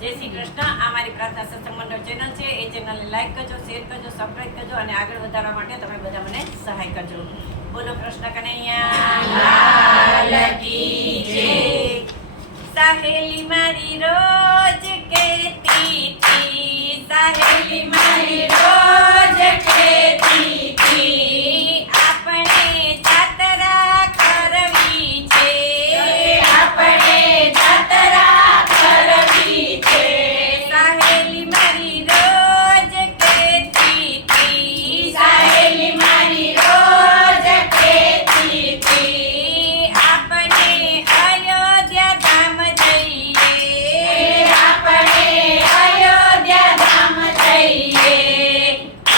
જય શ્રી કૃષ્ણ. આ મારી પ્રાર્થના સત્સંગ મંડળ ચેનલ છે. એ ચેનલને લાઈક કરજો, શેર કરજો, સબસ્ક્રાઇબ કરજો અને આગળ વધારવા માટે તમે બધા મને સહાય કરજો. બોલો કૃષ્ણ કનૈયા લાલ કી જય. સાહેલી મારી રોજ કહેતી હતી, સાહેલી મારી રોજ કહેતી હતી, આપણે જાત્રા કરવી છે, આપણે જાત્રા કરવી છે. સાહેલી મારી રોજ કહેતી હતી, સાહેલી મારી રોજ કહેતી હતી, આપણે અયોધ્યા ધામ જઈએ, આપણે અયોધ્યા ધામ જઈએ,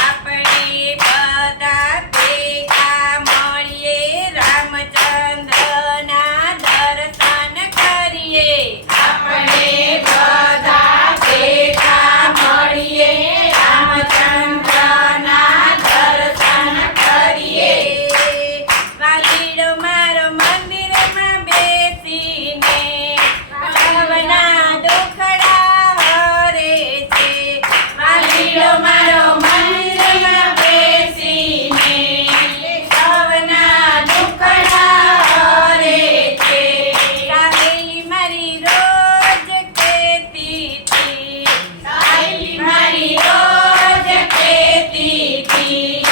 આપણે બધા ભેગા મળીએ, રામચંદ્રના દર્શન કરીએ, આપણે બધા ભેગા મળીએ, રામચંદ્રના દર્શન કરીએ. વાલીડો મારો મંદિરમાં બેસીને સૌના દુખડા હરે છે, વાલીડો મારો મંદિરમાં બેસીને સૌના દુખડા હરે છે. સાહેલી મારી રોજ કહેતી હતી, સાહેલી મારી રોજ કહેતી હતી,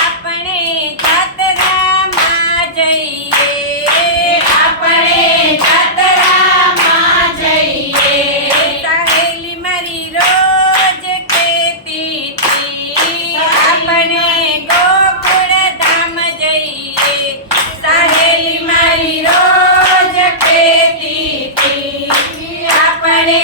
આપણે જાત્રામાં જઈએ, આપણે જાત્રામાં જઈએ. સાહેલી મારી રોજ કહેતી હતી, આપણે ગોકુળ ધામ જઈએ, સાહેલી મારી રોજ કહેતી હતી, આપણે